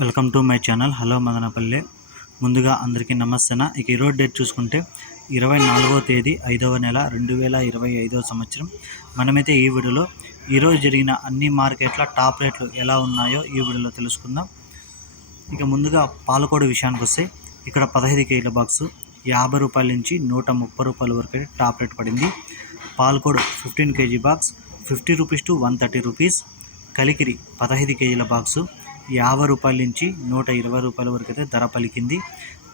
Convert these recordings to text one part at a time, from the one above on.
Welcome to my channel. Hello Madanapalle. ముందుగా అందరికీ నమస్తేనా? ఇక ఈరోజు డేట్ చూసుకుంటే ఇరవై నాలుగవ తేదీ ఐదవ నెల రెండు వేల ఇరవై ఐదవ సంవత్సరం. మనమైతే ఈ వీడియోలో ఈరోజు జరిగిన అన్ని మార్కెట్ల టాప్ రేట్లు ఎలా ఉన్నాయో ఈ వీడియోలో తెలుసుకుందాం. ఇక ముందుగా పాలకోడు విషయానికి వస్తే ఇక్కడ పదహైదు కేజీల బాక్సు యాభై రూపాయల నుంచి నూట ముప్పై రూపాయల వరకు టాప్ రేట్ పడింది. Palakodu fifteen kg box fifty rupees to one thirty rupees. Kalikiri పదహైదు కేజీల బాక్సు యాభై రూపాయల నుంచి నూట ఇరవై రూపాయల వరకు అయితే ధర పలికింది.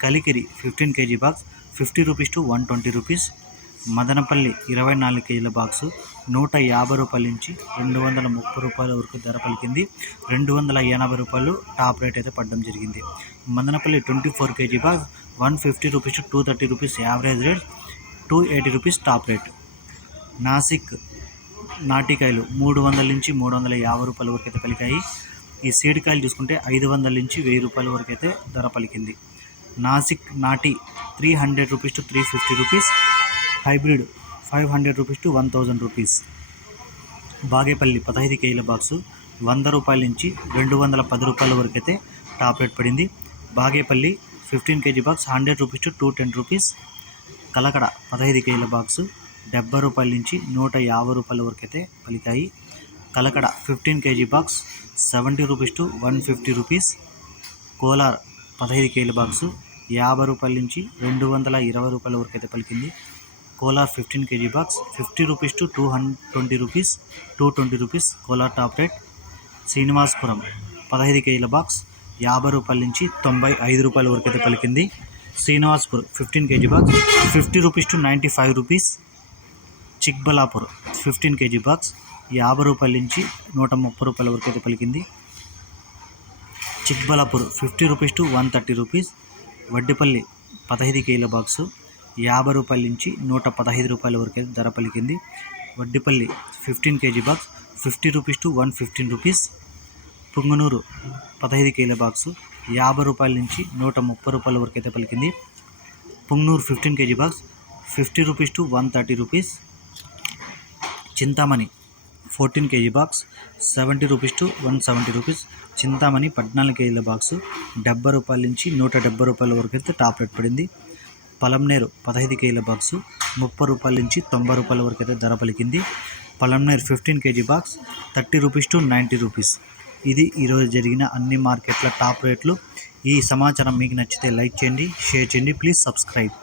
Kalikiri fifteen kg box fifty rupees to one twenty rupees. Madanapalli ఇరవై నాలుగు కేజీల బాక్సు నూట యాభై రూపాయల నుంచి రెండు వందల ముప్పై రూపాయల వరకు ధర పలికింది. రెండు వందల ఎనభై రూపాయలు టాప్ రేట్ అయితే పడడం జరిగింది. Madanapalli twenty four kg box one fifty rupees to two thirty rupees average rate two eighty rupees top rate. Nasik నాటికాయలు మూడు వందల నుంచి మూడు వందల యాభై రూపాయల వరకు అయితే పలికాయి. ఈ సీడ్ కాయలు చూసుకుంటే ఐదు వందల నుంచి వెయ్యి రూపాయల వరకు అయితే ధర పలికింది. నాసిక్ నాటి three hundred rupees to three fifty rupees hybrid five hundred rupees to one thousand rupees. Bagepalli పదహైదు కేజీల బాక్సు వంద రూపాయల నుంచి రెండు వందల పది రూపాయల వరకు అయితే టాప్ రేట్ పడింది. Bagepalli fifteen kg box hundred rupees to two ten rupees Kalakada పదహైదు కేజీల బాక్సు డెబ్బై రూపాయల నుంచి నూట యాభై రూపాయల వరకు అయితే పలికాయి. Kalakada fifteen kg box seventy rupees to one fifty rupees. Kolar పదహైదు కేజీల బాక్సు యాభై రూపాయల నుంచి రెండు వందల ఇరవై రూపాయల వరకు అయితే పలికింది. Kolar fifteen kg box fifty rupees to two hundred twenty rupees two twenty rupees Kolar top rate. Srinivasapuram పదహైదు కేజీల బాక్స్ యాభై రూపాయల నుంచి తొంభై ఐదు రూపాయల వరకు అయితే పలికింది. Srinivaspur fifteen kg box fifty rupees to ninety five rupees. Chikballapur fifteen kg box యాభై రూపాయల నుంచి నూట ముప్పై రూపాయల వరకు అయితే పలికింది. Chikballapur fifty rupees to one thirty rupees. Vaddipalli పదహైదు కేజీల బాక్సు యాభై రూపాయల నుంచి నూట పదహైదు రూపాయల వరకు అయితే ధర పలికింది. Vaddipalli fifteen kg box fifty rupees to one fifteen rupees. Punganur పదహైదు కేజీల బాక్సు యాభై రూపాయల నుంచి నూట ముప్పై రూపాయల వరకు అయితే పలికింది. Punganur fifteen kg box fifty rupees to one thirty rupees. Chintamani fourteen kg box seventy rupees to one seventy rupees. Chintamani పద్నాలుగు కేజీల బాక్సు. డెబ్బై రూపాయల నుంచి నూట డెబ్బై రూపాయల వరకు అయితే టాప్ రేట్ పడింది. పలంనేరు పదహైదు కేజీల బాక్సు. ముప్పై రూపాయల నుంచి తొంభై రూపాయల వరకు అయితే ధర పలికింది. Palamaner fifteen kg box thirty rupees to ninety rupees. ఇది ఈరోజు జరిగిన అన్ని మార్కెట్ల టాప్ రేట్లు. ఈ సమాచారం మీకు నచ్చితే లైక్ చేయండి షేర్ చేయండి. Please subscribe.